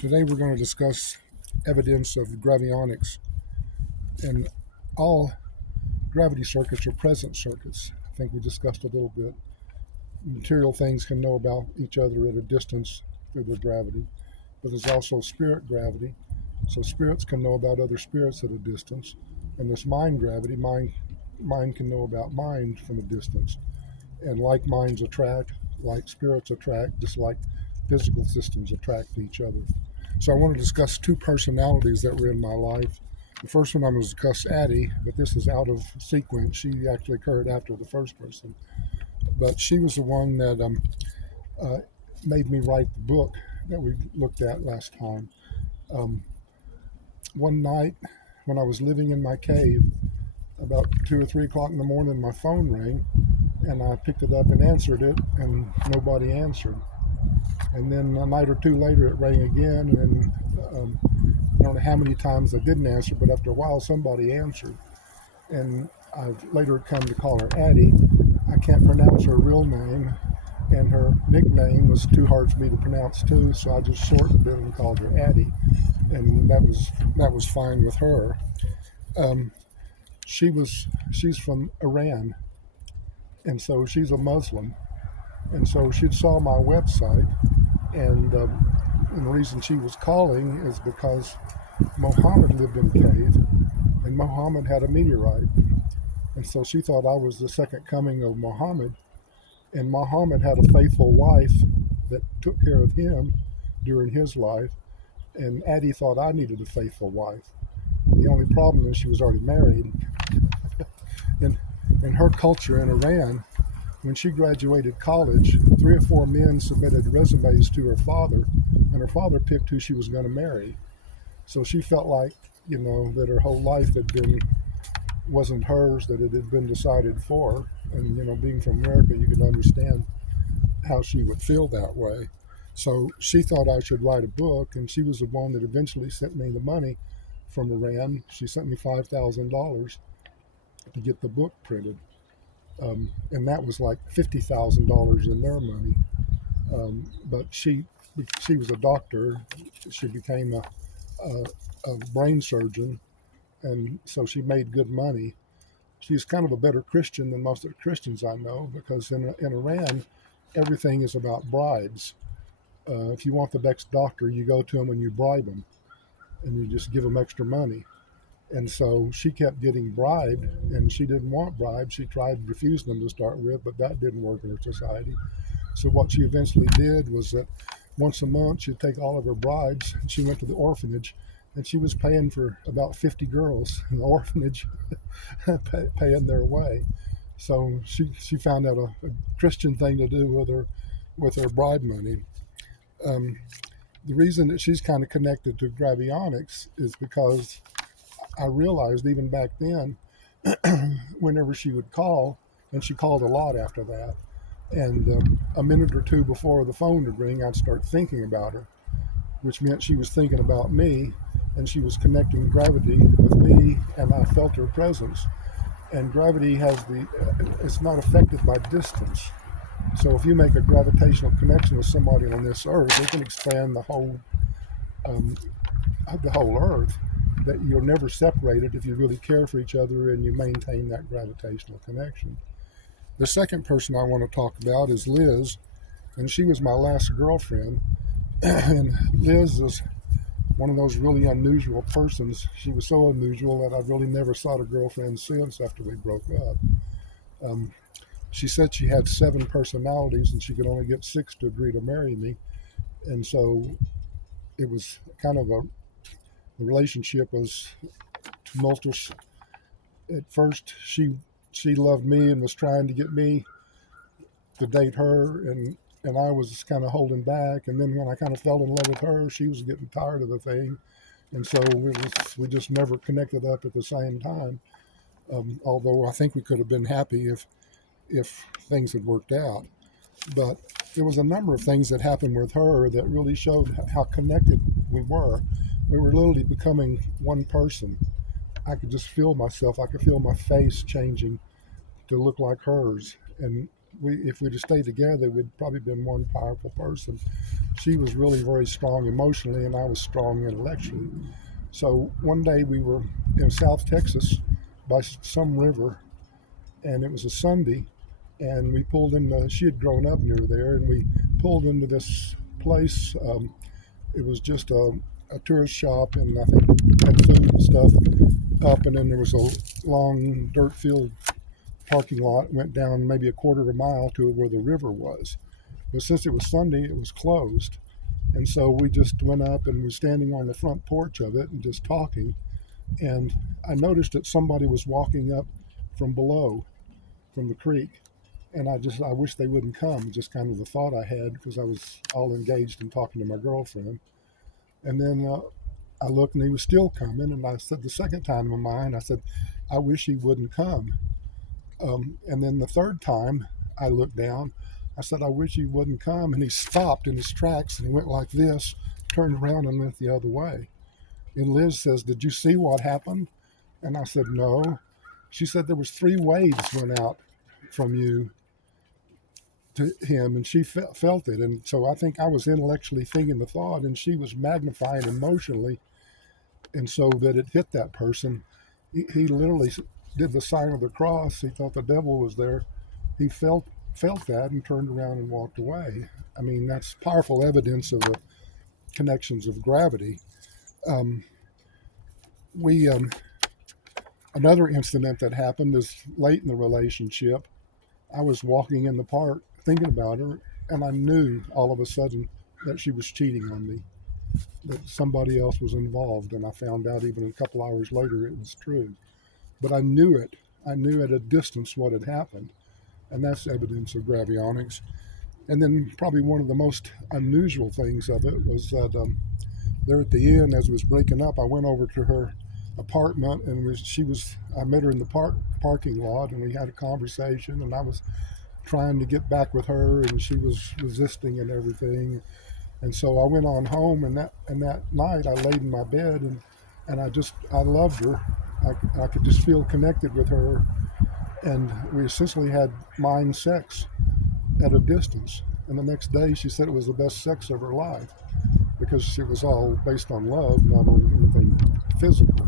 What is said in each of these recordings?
Today we're going to discuss evidence of gravionics, and all gravity circuits are present circuits. I think we discussed a little bit. Material things can know about each other at a distance through their gravity, but there's also spirit gravity. So spirits can know about other spirits at a distance, and this mind gravity, mind can know about mind from a distance. And like minds attract, like spirits attract, just like physical systems attract each other. So I want to discuss two personalities that were in my life. The first one I'm going to discuss Addie, but this is out of sequence. She actually occurred after the first person. But she was the one that uh, made me write the book that we looked at last time. Um, One night when I was living in my cave, about 2 or 3 o'clock in the morning, my phone rang, and I picked it up and answered it, and nobody answered. And then a night or two later, it rang again, and I don't know how many times I didn't answer, but after a while, somebody answered. And I've later come to call her Addie. I can't pronounce her real name, and her nickname was too hard for me to pronounce too, so I just shortened it and called her Addie, and that was fine with her. Um, she's from Iran, and so she's a Muslim, and so she saw my website, and the reason she was calling is because Mohammed lived in a cave, and Mohammed had a meteorite. And so she thought I was the second coming of Muhammad. And Muhammad had a faithful wife that took care of him during his life. And Addie thought I needed a faithful wife. The only problem is she was already married. In, in her culture in Iran, when she graduated college, 3 or 4 men submitted resumes to her father, and her father picked who she was going to marry. So she felt like, that her whole life wasn't hers, that it had been decided for her. And, being from America, you can understand how she would feel that way. So she thought I should write a book, and she was the one that eventually sent me the money from Iran. She sent me $5,000 to get the book printed. And that was like $50,000 in their money. But she was a doctor. She became a, a brain surgeon, and so she made good money. She's kind of a better Christian than most of the Christians I know, because in Iran, everything is about bribes. If you want the best doctor, you go to them and you bribe them, and you just give them extra money. And so she kept getting bribed, and she didn't want bribes. She tried refusing them to start with, but that didn't work in her society. So what she eventually did was that once a month she'd take all of her bribes, and she went to the orphanage, and she was paying for about 50 girls in the orphanage, paying their way. So she found out a Christian thing to do with her bribe money. Um, the reason that she's kind of connected to gravionics is because I realized even back then, whenever she would call, and she called a lot after that, and a minute or two before the phone would ring, I'd start thinking about her, which meant she was thinking about me, and she was connecting gravity with me, and I felt her presence. And gravity it's not affected by distance. So if you make a gravitational connection with somebody on this earth, it can expand um, the whole earth. That you're never separated if you really care for each other and you maintain that gravitational connection. The second person I want to talk about is Liz, and she was my last girlfriend. And Liz is one of those really unusual persons. She was so unusual that I've really never sought a girlfriend since after we broke up. Um, she said she had 7 personalities and she could only get 6 to agree to marry me. And so it was kind of the relationship was tumultuous. At first, she loved me and was trying to get me to date her, and I was kind of holding back. And then when I kind of fell in love with her, she was getting tired of the thing, and so we just never connected up at the same time. Although I think we could have been happy if things had worked out. But there was a number of things that happened with her that really showed how connected we were. We were literally becoming one person. I could just feel myself. I could feel my face changing to look like hers. And if we'd have stayed together, we'd probably been one powerful person. She was really very strong emotionally, and I was strong intellectually. So one day we were in South Texas by some river, and it was a Sunday, and we pulled in. She had grown up near there, and we pulled into this place. It was just a tourist shop, and I think had food and stuff up, and then there was a long dirt field parking lot, went down maybe a quarter of a mile to where the river was. But since it was Sunday, it was closed. And so we just went up and was standing on the front porch of it and just talking. And I noticed that somebody was walking up from below, from the creek. And I wish they wouldn't come, just kind of the thought I had because I was all engaged in talking to my girlfriend. And then I looked and he was still coming. And I said the second time in my mind, I said, I wish he wouldn't come. And then the third time I looked down, I said, I wish he wouldn't come. And he stopped in his tracks and he went like this, turned around and went the other way. And Liz says, did you see what happened? And I said, no. She said there was 3 waves went out from you to him, and she felt it. And so I think I was intellectually thinking the thought, and she was magnifying emotionally, and so that it hit that person. He literally did the sign of the cross. He thought the devil was there. He felt that and turned around and walked away. I mean, that's powerful evidence of the connections of gravity. We Another incident that happened is late in the relationship. I was walking in the park thinking about her, and I knew all of a sudden that she was cheating on me, that somebody else was involved, and I found out even a couple hours later it was true. But I knew it. I knew at a distance what had happened, and that's evidence of gravionics. And then probably one of the most unusual things of it was that there at the end, as it was breaking up, I went over to her apartment, and I met her in the parking lot, and we had a conversation, and I was trying to get back with her, and she was resisting and everything. And so I went on home, and that night I laid in my bed, and I loved her. I could just feel connected with her, and we essentially had mind sex at a distance. And the next day she said it was the best sex of her life because it was all based on love, not on anything physical.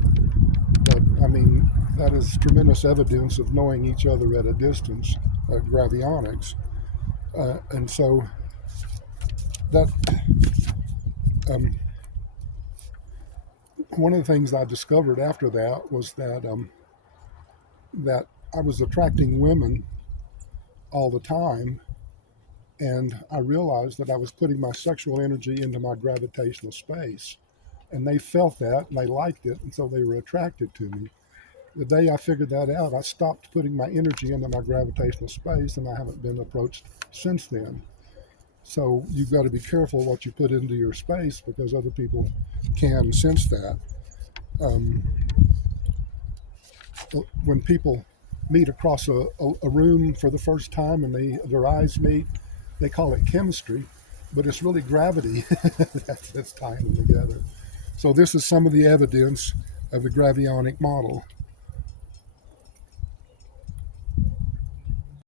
But I mean, that is tremendous evidence of knowing each other at a distance, gravionics. And so that one of the things I discovered after that was that I was attracting women all the time, and I realized that I was putting my sexual energy into my gravitational space, and they felt that and they liked it, and so they were attracted to me. The day I figured that out, I stopped putting my energy into my gravitational space, and I haven't been approached since then. So you've got to be careful what you put into your space because other people can sense that. Um, when people meet across a room for the first time and their eyes meet, they call it chemistry, but it's really gravity that's tying them together. So this is some of the evidence of the gravionic model.